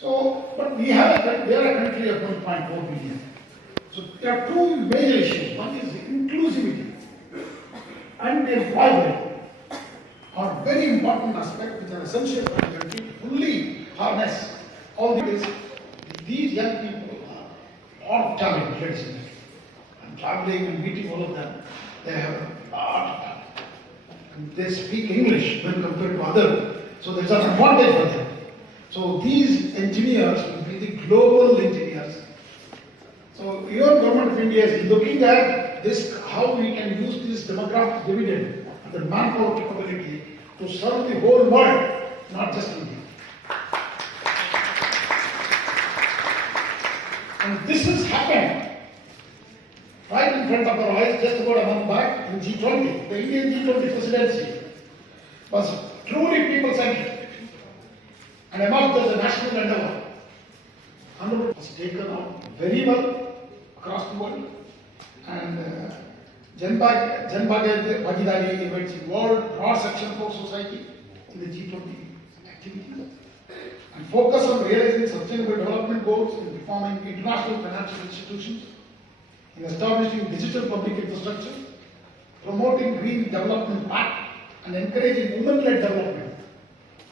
So, but we are a country of 1.4 billion. So there are two major issues. One is inclusivity and employment are very important aspects which are essential for the country to fully harness all these. These young people are a lot of talent, ladies and gentlemen. I'm traveling and meeting all of them. They have a lot of talent. And they speak English when compared to others. So there's an advantage for them. So these engineers will be the global engineers. So your government of India is looking at this, how we can use this demographic dividend and the manpower capability to serve the whole world, not just India. And this has happened right in front of our eyes just about a month back in G20. The Indian G20 presidency was truly people-centric and emerged as a national endeavor. Honorable was taken on very well across the world, and Bhagidari events involved broad section of our society in the G20 activities and focus on realizing sustainable development goals in reforming international financial institutions, in establishing digital public infrastructure, promoting green development pact, and encouraging women-led development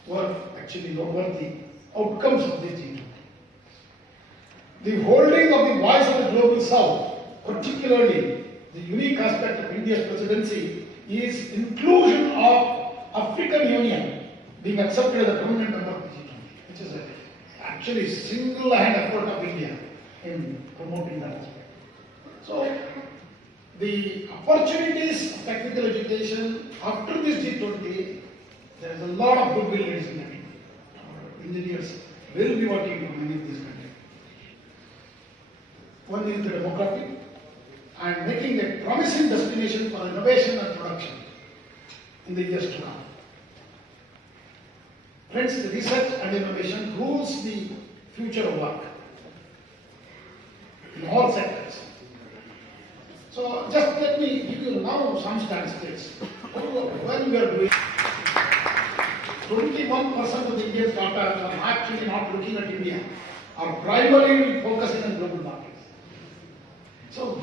were actually noteworthy outcomes of this G20. The holding of the voice of the global south, particularly the unique aspect of India's presidency, is inclusion of African Union being accepted as a permanent member of the G20, which is actually single-hand effort of India in promoting that aspect. So, the opportunities of technical education after this G20, there is a lot of goodwill, ladies and gentlemen. Our engineers will be working on many of these countries. One is the demographic and making a promising destination for innovation and production in the years to come. Friends, the research and innovation rules the future of work in all sectors. So just let me give you now some statistics. When we are doing 21% of the Indian startups are actually not looking at India, are primarily focusing on global markets. So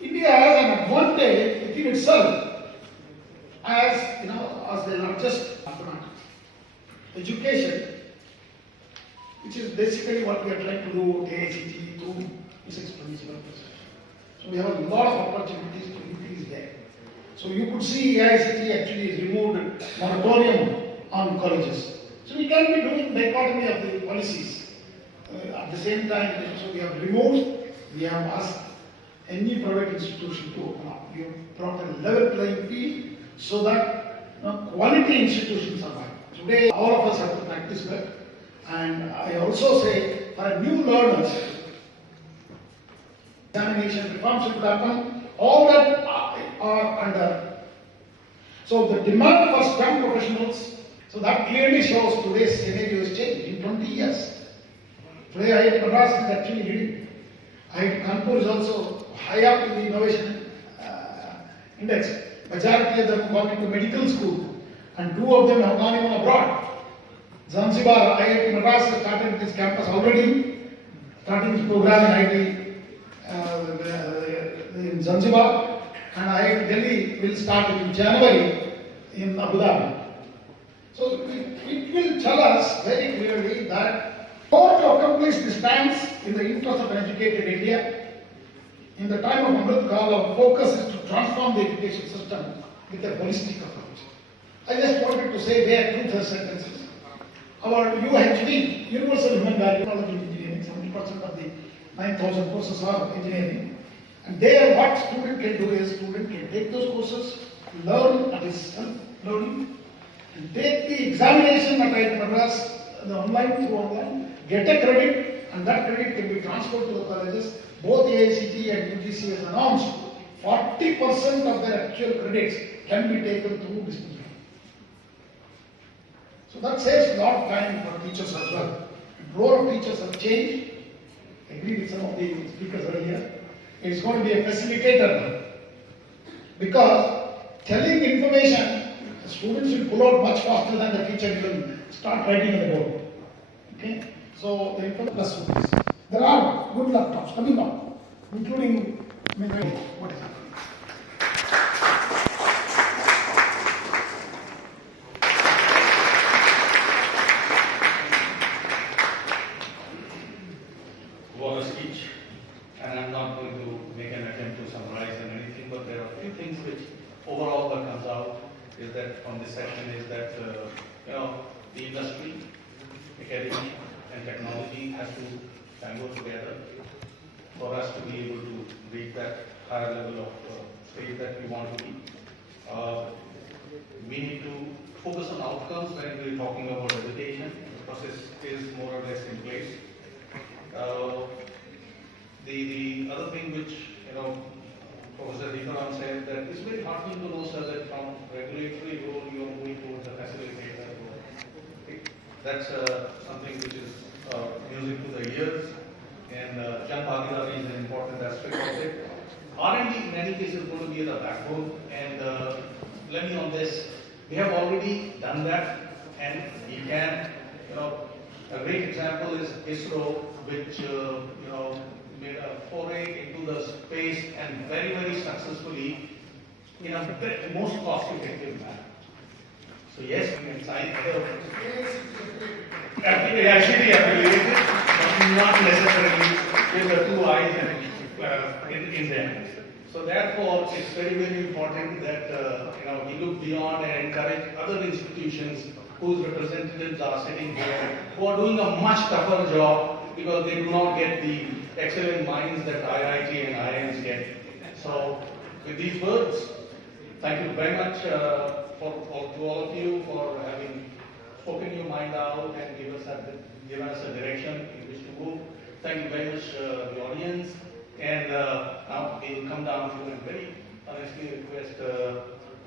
India has an advantage within itself as as the largest mathematics. Education, which is basically what we are trying to do at IIT through physics principle. So we have a lot of opportunities to increase there. So you could see IIT actually has removed moratorium on colleges. So we can be doing dichotomy of the policies. At the same time, so we have removed, we have asked any private institution to open up. We have brought a level playing field so that quality institutions are viable. Today, all of us have to practice well. And I also say for new learners, examination reforms should happen, all that are under. So the demand for STEM professionals, so that clearly shows today's scenario is changing in 20 years. Today IIT Madras is actually leading. IIT Kanpur is also high up in the innovation index. Majority of them have gone into medical school and 2 of them have gone even abroad. Zanzibar, IIT Madras has started this campus already, starting this program in IIT in Zanzibar, and IIT Delhi will start in January in Abu Dhabi. So it will tell us very clearly that how to accomplish this task in the interest of an educated India. In the time of Amrit Kaal, our focus is to transform the education system with a holistic approach. I just wanted to say there 2 sentences. Our UHV, Universal Human Value Technology Engineering, 70% of the 9,000 courses are engineering. And there what student can do is, student can take those courses, learn at his self-learning, and take the examination at IIT Madras, through online, get a credit, and that credit can be transferred to the colleges. Both AICT and UGC has announced 40% of their actual credits can be taken through distance learning. So that saves a lot of time for teachers as well. The role of teachers have changed. I agree with some of the speakers earlier. It's going to be a facilitator now. Because telling information, the students will pull out much faster than the teacher will start writing on the board. Okay? So they put plus rupees. There are good laptops coming out, including what is happening. Was a speech, and I'm not going to make an attempt to summarize and anything, but there are a few things which overall what comes out is that from this session is that the industry, academia, and technology has to tango together for us to be able to reach that higher level of stage that we want to be. We need to focus on outcomes when we're talking about education. The process is more or less in place. The other thing which Professor Deeparam said, that it's very heartening to know, sir, that from regulatory role you are moving towards a facilitator role. Okay? That's something which is music to the ears, and Jan Bhagidari is an important aspect of it. R&D in many cases is going to be the backbone, and let me on this. We have already done that, and we can, a great example is ISRO, which made a foray into the space and very, very successfully in a most cost-effective manner. So yes, we can sign actually affiliated, but not necessarily with the two eyes in them. So therefore, it's very, very important that we look beyond and encourage other institutions whose representatives are sitting here, who are doing a much tougher job because they do not get the excellent minds that IIT and IIMs get. So with these words, thank you very much to all of you for having spoken your mind out and given us a direction in which to move. Thank you very much, the audience. And now we will come down to and very honestly request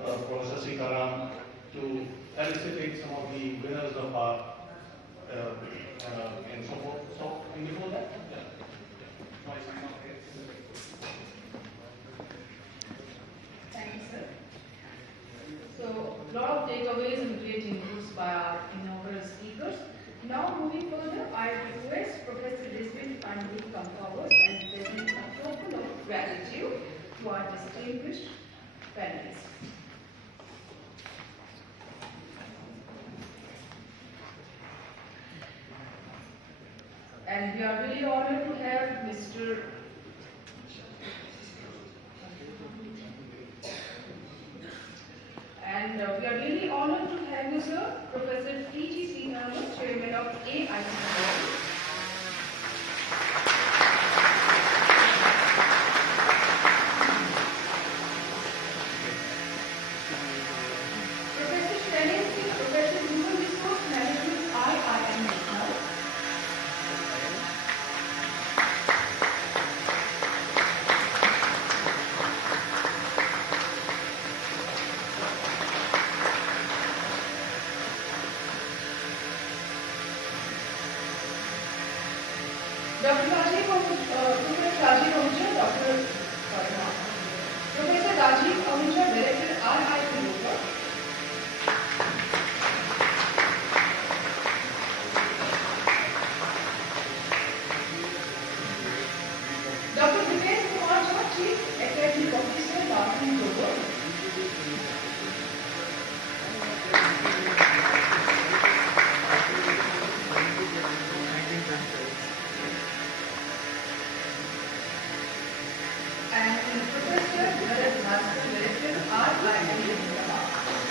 Professor Sikaram to elucidate some of the winners of our and so forth. So, and before that, thank you, sir. So, a lot of takeaways and great inputs by our inaugural speakers. Now, moving further, I request Professor Rizwan Pandey to come forward and present a token of gratitude to our distinguished panelists. And we are really honored to have Mr. And we are really honored to have you, sir, Professor T.G. Sinaran, Chairman of IIT Ropar. Professor Shailesh Singh, Professor Human Resource Management, IIM Lucknow. Dr. Rajeev Ahuja, Professor Rajeev Ahuja, Director, IIT Ropar. Dr. Dipesh Kumar Jha, Chief Academic Officer, IIT Ropar. And Professor Bharat Bhaskar, Director, IIT Ropar.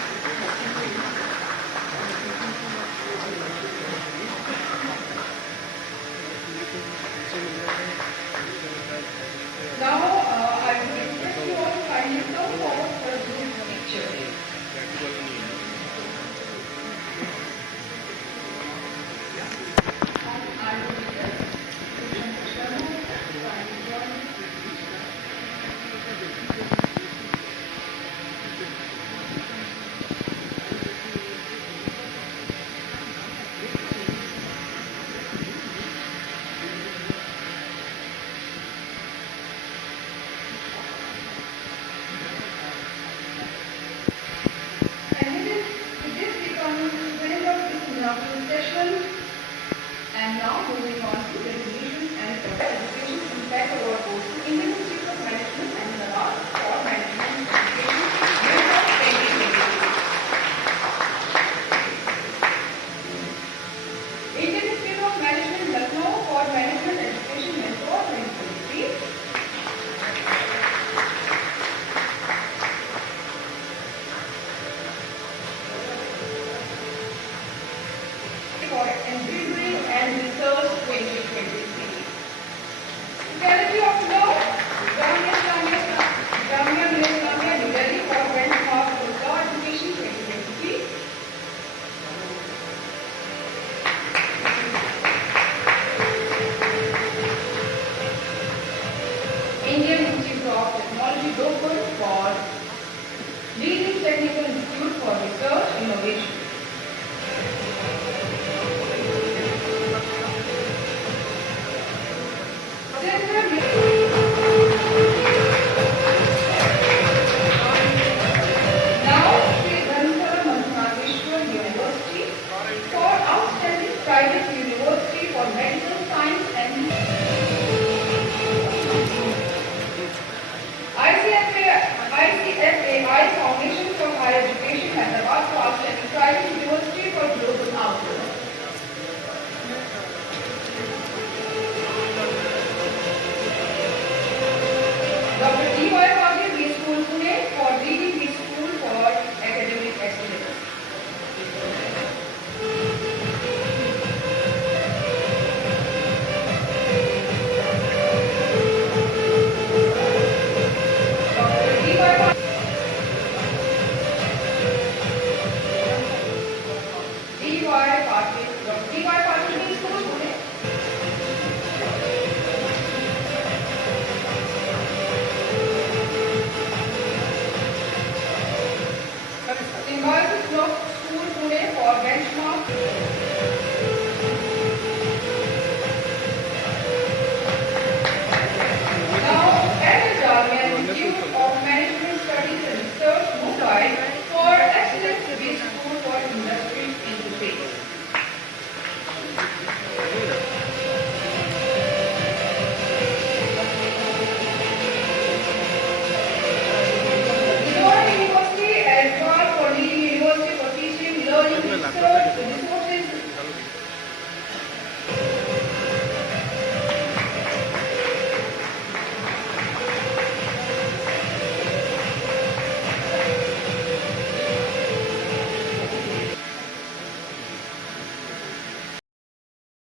now moving on to recognition and education impact award goes to Indian Institute of Management and Ropar for management education mentor 2023. Indian Institute of Management Lucknow for management education mentor 2023.